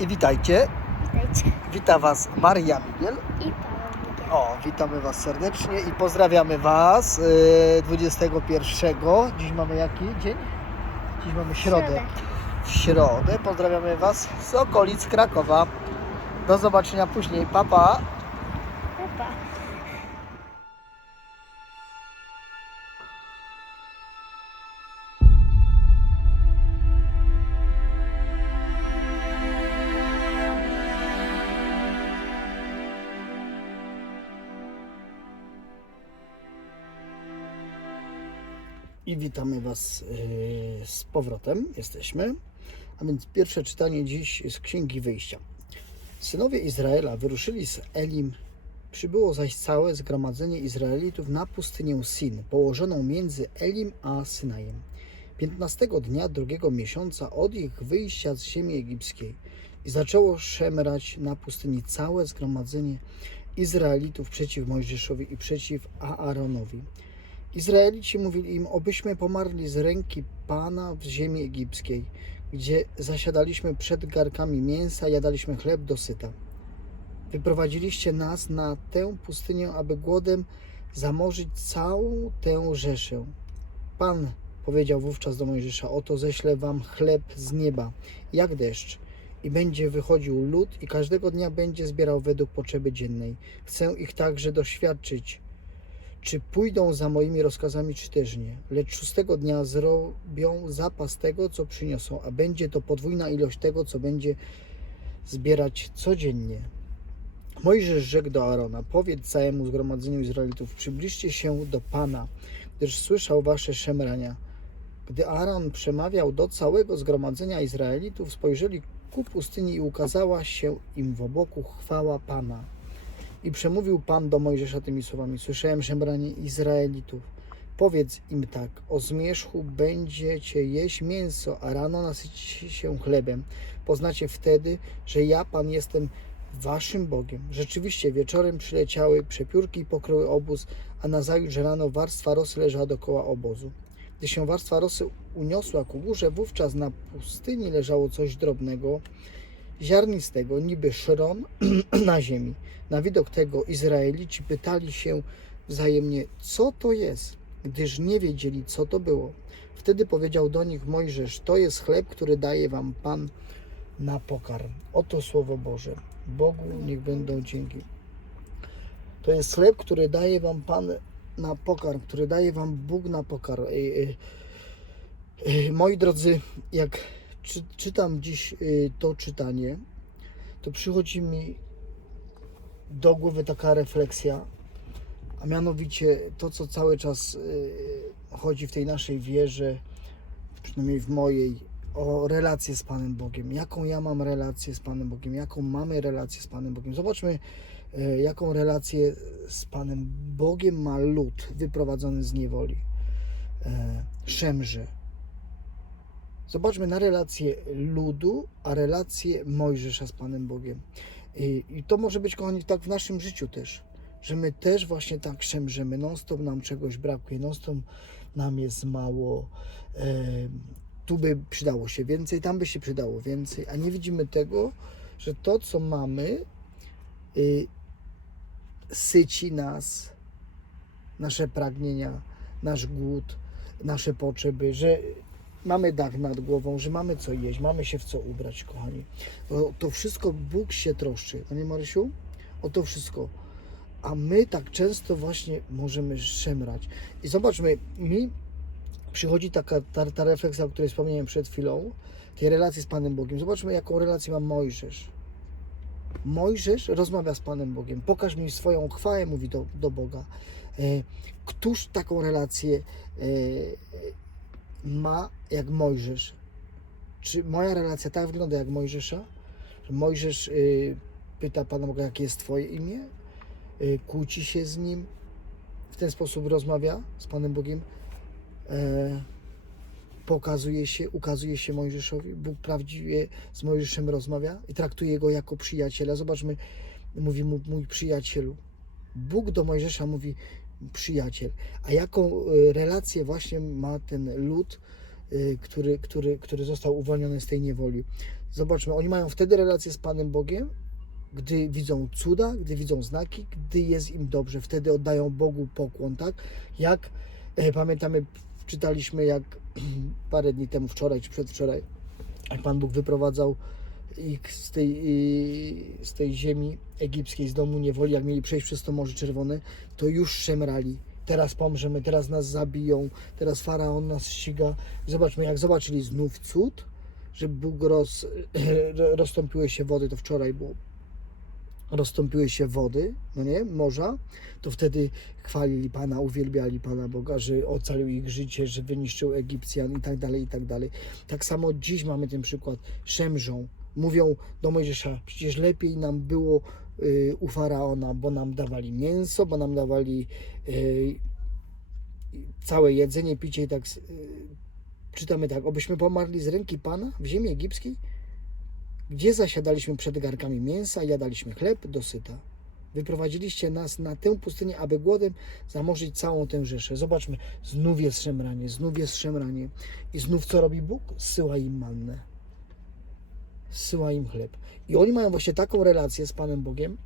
I witajcie. Witajcie. Wita Was Maria Migiel. I Paweł Migiel. O, witamy Was serdecznie i pozdrawiamy Was yy, 21. Dziś mamy jaki dzień? Dziś mamy środę. W środę pozdrawiamy Was z okolic Krakowa. Do zobaczenia później. Papa. Pa. Pa. I witamy Was yy, z powrotem. Jesteśmy. A więc pierwsze czytanie dziś z Księgi Wyjścia. Synowie Izraela wyruszyli z Elim. Przybyło zaś całe zgromadzenie Izraelitów na pustynię Sin, położoną między Elim a Synajem. 15 dnia drugiego miesiąca od ich wyjścia z ziemi egipskiej i zaczęło szemrać na pustyni całe zgromadzenie Izraelitów przeciw Mojżeszowi i przeciw Aaronowi. Izraelici mówili im, obyśmy pomarli z ręki Pana w ziemi egipskiej, gdzie zasiadaliśmy przed garkami mięsa, jadaliśmy chleb dosyta. Wyprowadziliście nas na tę pustynię, aby głodem zamorzyć całą tę rzeszę. Pan powiedział wówczas do Mojżesza, oto ześlę wam chleb z nieba, jak deszcz, i będzie wychodził lud i każdego dnia będzie zbierał według potrzeby dziennej. Chcę ich także doświadczyć, czy pójdą za moimi rozkazami, czy też nie. Lecz szóstego dnia zrobią zapas tego, co przyniosą, a będzie to podwójna ilość tego, co będzie zbierać codziennie. Mojżesz rzekł do Arona: Powiedz całemu zgromadzeniu Izraelitów: Przybliżcie się do Pana, gdyż słyszał wasze szemrania. Gdy Aaron przemawiał do całego zgromadzenia Izraelitów, spojrzeli ku pustyni i ukazała się im w oboku chwała Pana. I przemówił Pan do Mojżesza tymi słowami: Słyszałem szemranie Izraelitów. Powiedz im tak: O zmierzchu będziecie jeść mięso, a rano nasycicie się chlebem. Poznacie wtedy, że ja, Pan, jestem waszym Bogiem. Rzeczywiście wieczorem przyleciały przepiórki i pokryły obóz, a nazajutrz rano warstwa rosy leżała dokoła obozu. Gdy się warstwa rosy uniosła ku górze, wówczas na pustyni leżało coś drobnego, ziarnistego, niby szron na ziemi. Na widok tego Izraelici pytali się wzajemnie, co to jest, gdyż nie wiedzieli, co to było. Wtedy powiedział do nich Mojżesz, to jest chleb, który daje wam Pan na pokarm. Oto Słowo Boże. Bogu niech będą dzięki. To jest chleb, który daje wam Pan na pokarm, który daje wam Bóg na pokarm. Moi drodzy, jak czy, czytam dziś y, to czytanie, to przychodzi mi do głowy taka refleksja, a mianowicie to, co cały czas y, chodzi w tej naszej wierze, przynajmniej w mojej, o relację z Panem Bogiem. Jaką ja mam relację z Panem Bogiem, jaką mamy relację z Panem Bogiem. Zobaczmy, y, jaką relację z Panem Bogiem ma lud wyprowadzony z niewoli. E, Szemrze. Zobaczmy na relację ludu, a relację Mojżesza z Panem Bogiem. I, I to może być, kochani, tak w naszym życiu też, że my też właśnie tak szemrzemy, non-stop nam czegoś brakuje, non-stop nam jest mało, e, tu by przydało się więcej, tam by się przydało więcej, a nie widzimy tego, że to, co mamy, y, syci nas, nasze pragnienia, nasz głód, nasze potrzeby, że mamy dach nad głową, że mamy co jeść, mamy się w co ubrać, kochani. O to wszystko Bóg się troszczy, no nie Marysiu? O to wszystko. A my tak często właśnie możemy szemrać. I zobaczmy, mi przychodzi taka ta, ta refleksja, o której wspomniałem przed chwilą, tej relacji z Panem Bogiem. Zobaczmy, jaką relację ma Mojżesz. Mojżesz rozmawia z Panem Bogiem. Pokaż mi swoją chwałę, mówi do, do Boga. E, Któż taką relację e, ma jak Mojżesz? Czy moja relacja tak wygląda jak Mojżesza? Że Mojżesz y, pyta Pana Boga, jakie jest Twoje imię? Y, kłóci się z nim, w ten sposób rozmawia z Panem Bogiem. E, pokazuje się, ukazuje się Mojżeszowi. Bóg prawdziwie z Mojżeszem rozmawia i traktuje go jako przyjaciela. Zobaczmy, mówi mu mój przyjacielu. Bóg do Mojżesza mówi przyjaciel. A jaką y, relację właśnie ma ten lud, y, który, który, który został uwolniony z tej niewoli? Zobaczmy, oni mają wtedy relację z Panem Bogiem, gdy widzą cuda, gdy widzą znaki, gdy jest im dobrze. Wtedy oddają Bogu pokłon, tak? Jak e, pamiętamy, czytaliśmy jak parę dni temu, wczoraj czy przedwczoraj, jak Pan Bóg wyprowadzał z tej, i- z tej ziemi egipskiej, z domu niewoli, jak mieli przejść przez to Morze Czerwone, to już szemrali. Teraz pomrzemy, teraz nas zabiją, teraz faraon nas ściga. Zobaczmy, jak zobaczyli znów cud, że Bóg roz, rozstąpiły się wody, to wczoraj było, rozstąpiły się wody, no nie, morza, to wtedy chwalili Pana, uwielbiali Pana Boga, że ocalił ich życie, że wyniszczył Egipcjan i tak dalej, i tak dalej. Tak samo dziś mamy ten przykład, szemrzą, mówią do Mojżesza, przecież lepiej nam było y, u Faraona, bo nam dawali mięso, bo nam dawali y, całe jedzenie, picie i tak y, czytamy tak, obyśmy pomarli z ręki Pana w ziemi egipskiej, gdzie zasiadaliśmy przed garkami mięsa, jadaliśmy chleb dosyta. Wyprowadziliście nas na tę pustynię, aby głodem zamorzyć całą tę rzeszę. Zobaczmy, znów jest szemranie, znów jest szemranie. I znów co robi Bóg? Zsyła im mannę. Zsyła im chleb. I oni mają właśnie taką relację z Panem Bogiem.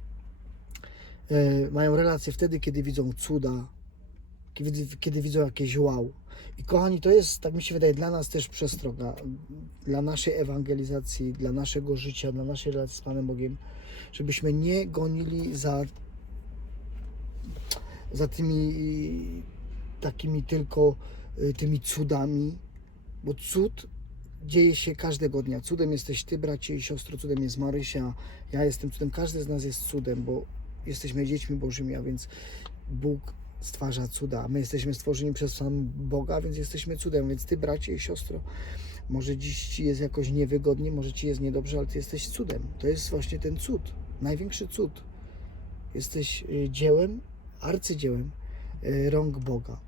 E, mają relację wtedy, kiedy widzą cuda, kiedy, kiedy widzą jakieś wow. I kochani, to jest, tak mi się wydaje, dla nas też przestroga, dla naszej ewangelizacji, dla naszego życia, dla naszej relacji z Panem Bogiem, żebyśmy nie gonili za, za tymi takimi tylko y, tymi cudami, bo cud dzieje się każdego dnia. Cudem jesteś Ty, bracie i siostro, cudem jest Marysia, ja jestem cudem, każdy z nas jest cudem, bo jesteśmy dziećmi Bożymi, a więc Bóg stwarza cuda. My jesteśmy stworzeni przez sam Boga, więc jesteśmy cudem. Więc ty, bracie i siostro, może dziś ci jest jakoś niewygodnie, może ci jest niedobrze, ale ty jesteś cudem. To jest właśnie ten cud, największy cud. Jesteś y, dziełem, arcydziełem y, rąk Boga.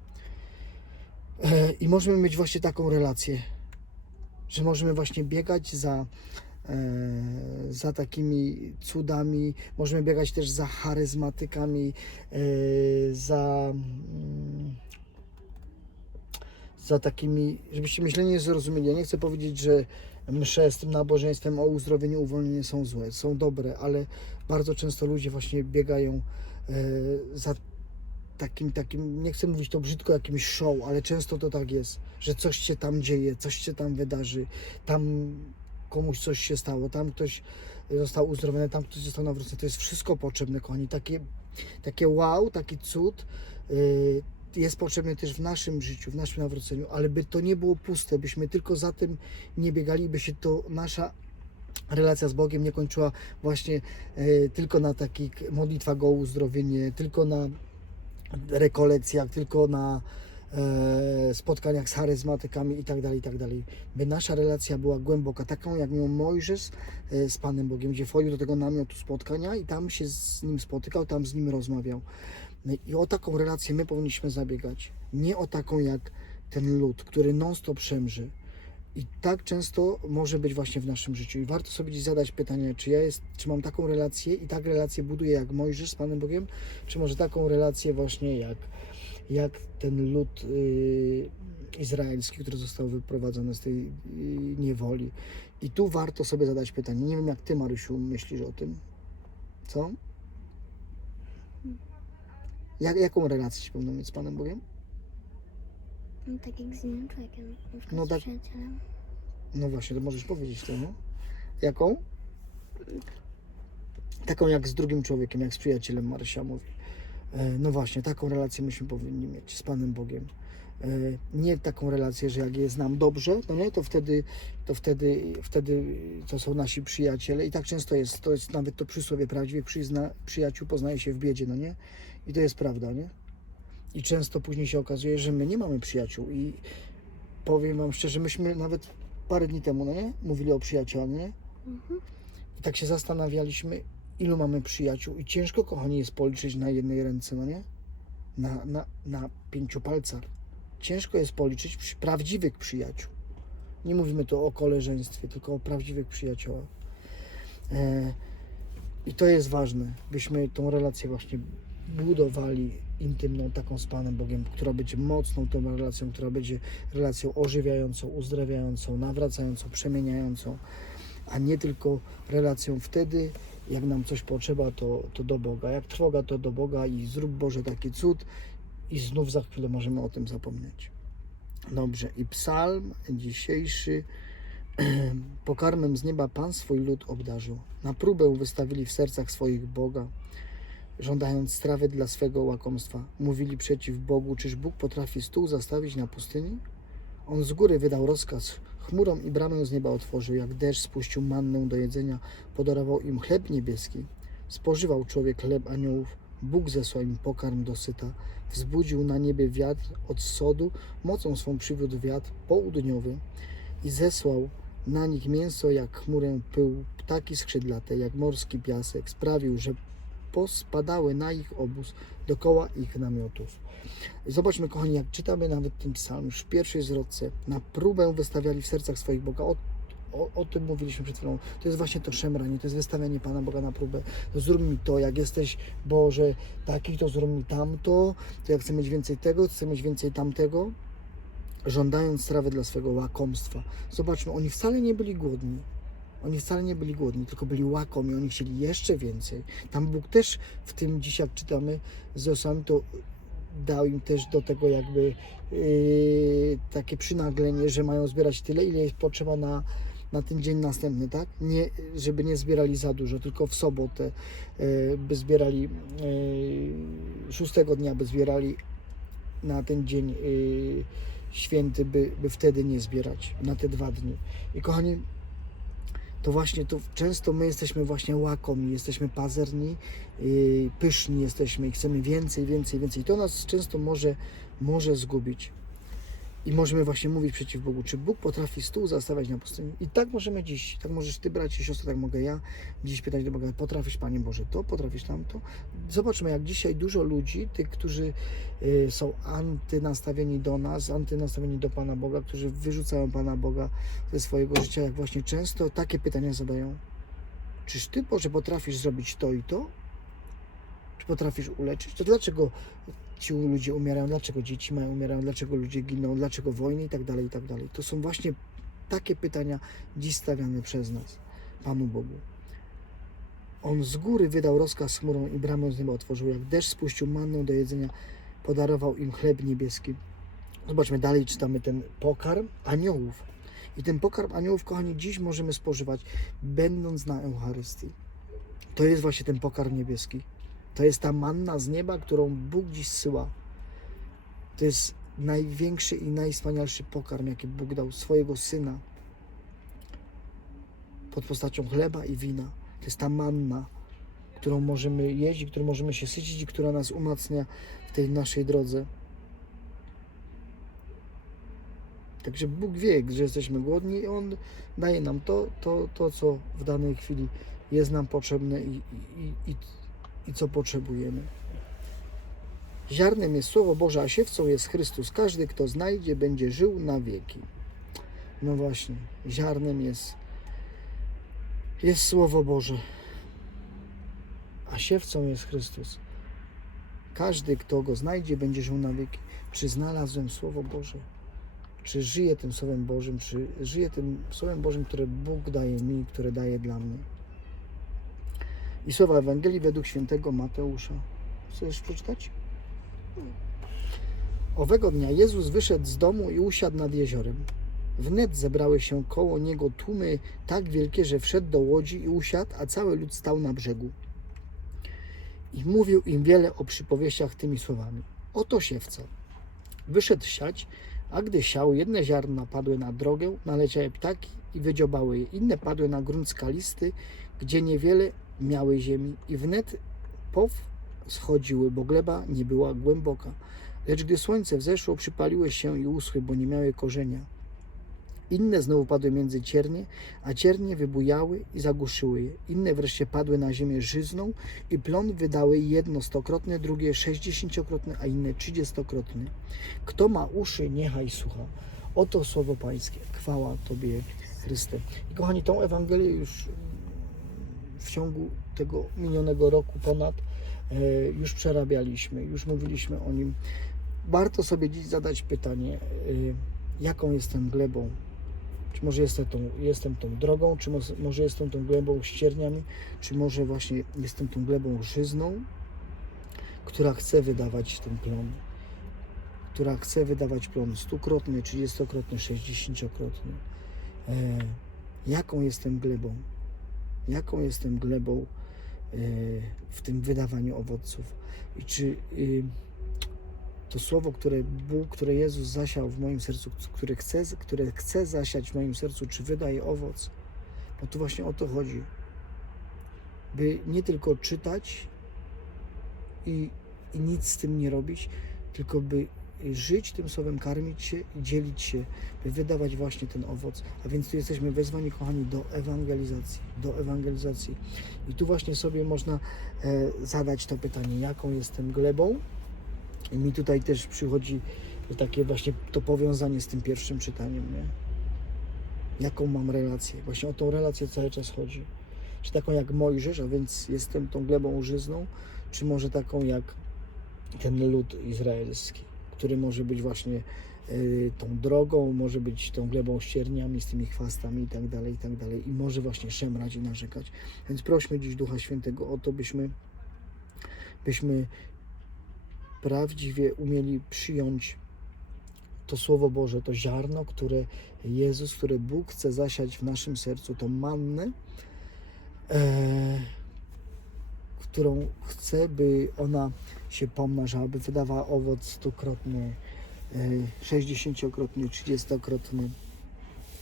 E, I możemy mieć właśnie taką relację, że możemy właśnie biegać za, e, za takimi cudami, możemy biegać też za charyzmatykami, e, za, mm, za takimi, żebyście myśleli nie zrozumieli. Ja nie chcę powiedzieć, że msze z tym nabożeństwem o uzdrowieniu, uwolnienie są złe, są dobre, ale bardzo często ludzie właśnie biegają e, za takim, takim, nie chcę mówić to brzydko, jakimś show, ale często to tak jest, że coś się tam dzieje, coś się tam wydarzy, tam komuś coś się stało, tam ktoś został uzdrowiony, tam ktoś został nawrócony. To jest wszystko potrzebne, kochani. Takie, takie wow, taki cud y, jest potrzebny też w naszym życiu, w naszym nawróceniu, ale by to nie było puste, byśmy tylko za tym nie biegali, by się to nasza relacja z Bogiem nie kończyła właśnie y, tylko na takich modlitwach o uzdrowienie, tylko na rekolekcjach, tylko na e, spotkaniach z charyzmatykami i tak dalej, i tak. By nasza relacja była głęboka, taką jak miał Mojżesz e, z Panem Bogiem, gdzie wchodził do tego namiotu spotkania i tam się z nim spotykał, tam z nim rozmawiał. No I o taką relację my powinniśmy zabiegać. Nie o taką jak ten lud, który non-stop szemrzy. I tak często może być właśnie w naszym życiu. I warto sobie dziś zadać pytanie, czy ja jest, czy mam taką relację i tak relację buduję jak Mojżesz z Panem Bogiem, czy może taką relację właśnie jak, jak ten lud y, izraelski, który został wyprowadzony z tej y, niewoli. I tu warto sobie zadać pytanie. Nie wiem, jak ty, Marysiu, myślisz o tym. Co? Jak, jaką relację się powinno mieć z Panem Bogiem? No, tak jak z innym człowiekiem, na przykład No z tak. przyjacielem. No właśnie, to możesz powiedzieć to, no. Jaką? Taką jak z drugim człowiekiem, jak z przyjacielem Marysia mówi. E, No właśnie, taką relację myśmy powinni mieć z Panem Bogiem. E, Nie taką relację, że jak je znam dobrze, no nie, to wtedy, to wtedy, wtedy to są nasi przyjaciele i tak często jest, to jest nawet to przysłowie prawdziwych przyzna, przyjaciół poznaje się w biedzie, no nie? I to jest prawda, nie? I często później się okazuje, że my nie mamy przyjaciół i powiem Wam szczerze, myśmy nawet parę dni temu, no nie? Mówili o przyjaciołach, nie? Mhm. I tak się zastanawialiśmy, ilu mamy przyjaciół. I ciężko, kochani, jest policzyć na jednej ręce, no nie? Na, na, na pięciu palcach. Ciężko jest policzyć przy, prawdziwych przyjaciół. Nie mówimy tu o koleżeństwie, tylko o prawdziwych przyjaciołach. E, I to jest ważne, byśmy tą relację właśnie budowali intymną, taką z Panem Bogiem, która będzie mocną tą relacją, która będzie relacją ożywiającą, uzdrawiającą, nawracającą, przemieniającą a nie tylko relacją wtedy, jak nam coś potrzeba, to, to do Boga. Jak trwoga, to do Boga i zrób Boże taki cud i znów za chwilę możemy o tym zapomnieć. Dobrze, i psalm dzisiejszy. Pokarmem z nieba Pan swój lud obdarzył. Na próbę wystawili w sercach swoich Boga, żądając strawy dla swego łakomstwa. Mówili przeciw Bogu, czyż Bóg potrafi stół zastawić na pustyni? On z góry wydał rozkaz, chmurą i bramę z nieba otworzył, jak deszcz spuścił mannę do jedzenia, podarował im chleb niebieski. Spożywał człowiek chleb aniołów, Bóg zesłał im pokarm dosyta. Wzbudził na niebie wiatr od sodu, mocą swą przywiódł wiatr południowy i zesłał na nich mięso jak chmurę pył, ptaki skrzydlate jak morski piasek. Sprawił, że pospadały na ich obóz dokoła ich namiotów. Zobaczmy, kochani, jak czytamy nawet ten psalm, już w pierwszej zwrotce, na próbę wystawiali w sercach swoich Boga. O, o, o tym mówiliśmy przed chwilą. To jest właśnie to szemranie, to jest wystawianie Pana Boga na próbę. To zrób mi to, jak jesteś, Boże, taki, to zrób mi tamto, to jak chcę mieć więcej tego, chcę mieć więcej tamtego, żądając strawy dla swego łakomstwa. Zobaczmy, oni wcale nie byli głodni. Oni wcale nie byli głodni, tylko byli łakomi, oni chcieli jeszcze więcej. Tam Bóg też w tym dzisiaj, czytamy z Josami, to dał im też do tego jakby yy, takie przynaglenie, że mają zbierać tyle, ile jest potrzeba na, na ten dzień następny, tak? Nie, żeby nie zbierali za dużo, tylko w sobotę yy, by zbierali, yy, szóstego dnia by zbierali na ten dzień yy, święty, by, by wtedy nie zbierać, na te dwa dni. I kochani, to właśnie to często my jesteśmy właśnie łakomi, jesteśmy pazerni, yy, pyszni jesteśmy i chcemy więcej, więcej, więcej. To nas często może, może zgubić. I możemy właśnie mówić przeciw Bogu, czy Bóg potrafi stół zastawiać na pustyni. I tak możemy dziś, tak możesz Ty, bracie i siostry, tak mogę ja dziś pytać do Boga, potrafisz Panie Boże to, potrafisz tamto. Zobaczmy, jak dzisiaj dużo ludzi, tych, którzy y, są antynastawieni do nas, antynastawieni do Pana Boga, którzy wyrzucają Pana Boga ze swojego życia, jak właśnie często takie pytania zadają. Czyż Ty, Boże, potrafisz zrobić to i to? Czy potrafisz uleczyć? To dlaczego ci ludzie umierają? Dlaczego dzieci mają umierają? Dlaczego ludzie giną? Dlaczego wojny i tak dalej, i tak dalej. To są właśnie takie pytania dziś stawiane przez nas, Panu Bogu. On z góry wydał rozkaz chmurą i bramę z nieba otworzył, jak deszcz spuścił mannę do jedzenia, podarował im chleb niebieski. Zobaczmy dalej, czytamy ten pokarm aniołów. I ten pokarm aniołów, kochani, dziś możemy spożywać, będąc na Eucharystii. To jest właśnie ten pokarm niebieski. To jest ta manna z nieba, którą Bóg dziś zsyła. To jest największy i najwspanialszy pokarm, jaki Bóg dał swojego Syna pod postacią chleba i wina. To jest ta manna, którą możemy jeść, którą możemy się sycić i która nas umacnia w tej naszej drodze. Także Bóg wie, że jesteśmy głodni i On daje nam to, to, to co w danej chwili jest nam potrzebne i, i, i, i co potrzebujemy. Ziarnem jest Słowo Boże, a siewcą jest Chrystus. Każdy, kto znajdzie, będzie żył na wieki. No właśnie, ziarnem jest, jest Słowo Boże, a siewcą jest Chrystus. Każdy, kto go znajdzie, będzie żył na wieki. Czy znalazłem Słowo Boże? Czy żyję tym Słowem Bożym? Czy żyję tym Słowem Bożym, które Bóg daje mi, które daje dla mnie? I słowa Ewangelii według świętego Mateusza. Chcesz przeczytać? Owego dnia Jezus wyszedł z domu i usiadł nad jeziorem. Wnet zebrały się koło niego tłumy tak wielkie, że wszedł do łodzi i usiadł, a cały lud stał na brzegu. I mówił im wiele o przypowieściach tymi słowami. Oto siewca. Wyszedł siać, a gdy siał, jedne ziarna padły na drogę, naleciały ptaki i wydziobały je. Inne padły na grunt skalisty, gdzie niewiele miały ziemi i wnet pow schodziły, bo gleba nie była głęboka. Lecz gdy słońce wzeszło, przypaliły się i uschły, bo nie miały korzenia. Inne znowu padły między ciernie, a ciernie wybujały i zagłuszyły je. Inne wreszcie padły na ziemię żyzną i plon wydały jedno stokrotne, drugie sześćdziesięciokrotne, a inne trzydziestokrotne. Kto ma uszy, niechaj słucha. Oto słowo Pańskie. Chwała Tobie, Chryste. I kochani, tą Ewangelię już w ciągu tego minionego roku ponad e, już przerabialiśmy, już mówiliśmy o nim. Warto sobie dziś zadać pytanie, e, jaką jestem glebą? Czy może jestem tą, jestem tą drogą, czy mo- może jestem tą glebą z cierniami, czy może właśnie jestem tą glebą żyzną, która chce wydawać ten plon, która chce wydawać plon stukrotny, trzydziestokrotny, sześćdziesięciokrotny. E, jaką jestem glebą? Jaką jestem glebą e, w tym wydawaniu owoców? I czy y, to słowo, które Bóg, które Jezus zasiał w moim sercu, które chce, które chce zasiać w moim sercu, czy wydaje owoc? Bo tu właśnie o to chodzi. By nie tylko czytać i, i nic z tym nie robić, tylko by żyć tym słowem, karmić się i dzielić się, by wydawać właśnie ten owoc. A więc tu jesteśmy wezwani, kochani, do ewangelizacji, do ewangelizacji. I tu właśnie sobie można e, zadać to pytanie, jaką jestem glebą, i mi tutaj też przychodzi takie właśnie to powiązanie z tym pierwszym czytaniem, nie? Jaką mam relację? Właśnie o tą relację cały czas chodzi. Czy taką jak Mojżesz, a więc jestem tą glebą żyzną, czy może taką jak ten lud izraelski, który może być właśnie y, tą drogą, może być tą glebą z cierniami, z tymi chwastami i tak dalej, i tak dalej. I może właśnie szemrać i narzekać. Więc prośmy dziś Ducha Świętego o to, byśmy, byśmy prawdziwie umieli przyjąć to Słowo Boże, to ziarno, które Jezus, które Bóg chce zasiać w naszym sercu, tą mannę, e, którą chce, by ona się pomnażała, by wydawała owoc stukrotny, e, sześćdziesięciokrotny, trzydziestokrotny,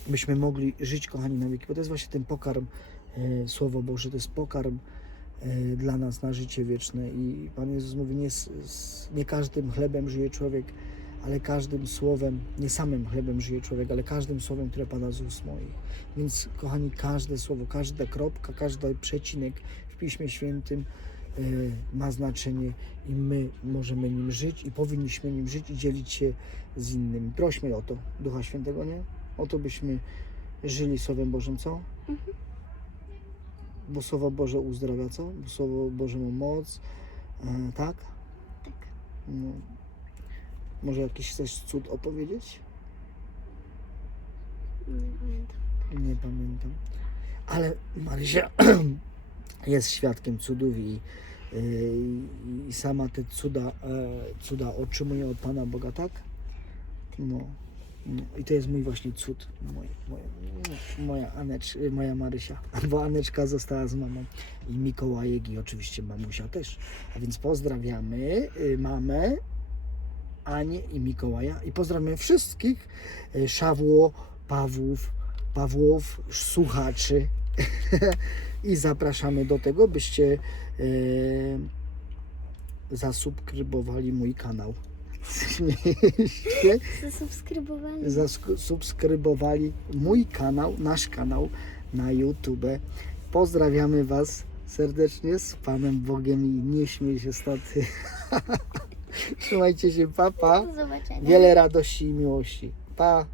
byśmy mogli żyć, kochani, na wieki, bo to jest właśnie ten pokarm, e, Słowo Boże, to jest pokarm e, dla nas na życie wieczne. I Pan Jezus mówi, nie, nie każdym chlebem żyje człowiek, ale każdym słowem, nie samym chlebem żyje człowiek, ale każdym słowem, które pada z ust moich. Więc, kochani, każde słowo, każda kropka, każdy przecinek w Piśmie Świętym e, ma znaczenie i my możemy nim żyć i powinniśmy nim żyć i dzielić się z innymi. Prośmy o to, Ducha Świętego, nie? O to, byśmy żyli Słowem Bożym, co? Bo Słowo Boże uzdrawia, co? Bo Słowo Boże ma moc, e, tak? Tak. No. Może jakiś chcesz cud opowiedzieć? Nie pamiętam. Nie pamiętam. Ale Marysia jest świadkiem cudów i, yy, i sama te cuda, e, cuda otrzymuje od Pana Boga, tak? No. no. I to jest mój właśnie cud. Moje, moja, Anecz, moja Marysia. Bo Aneczka została z mamą. I Mikołajek i oczywiście mamusia też. A więc pozdrawiamy y, mamę, Anię i Mikołaja. I pozdrawiamy wszystkich y, Szawło, Pawłów, Pawłów, słuchaczy. I zapraszamy do tego, byście y, zasubskrybowali mój kanał. Zasubskrybowali. Zasubskrybowali mój kanał, nasz kanał na YouTube. Pozdrawiamy Was serdecznie z Panem Bogiem i nie śmiej się stąd. Trzymajcie się, papa. Zobaczenia. Wiele radości i miłości. Pa.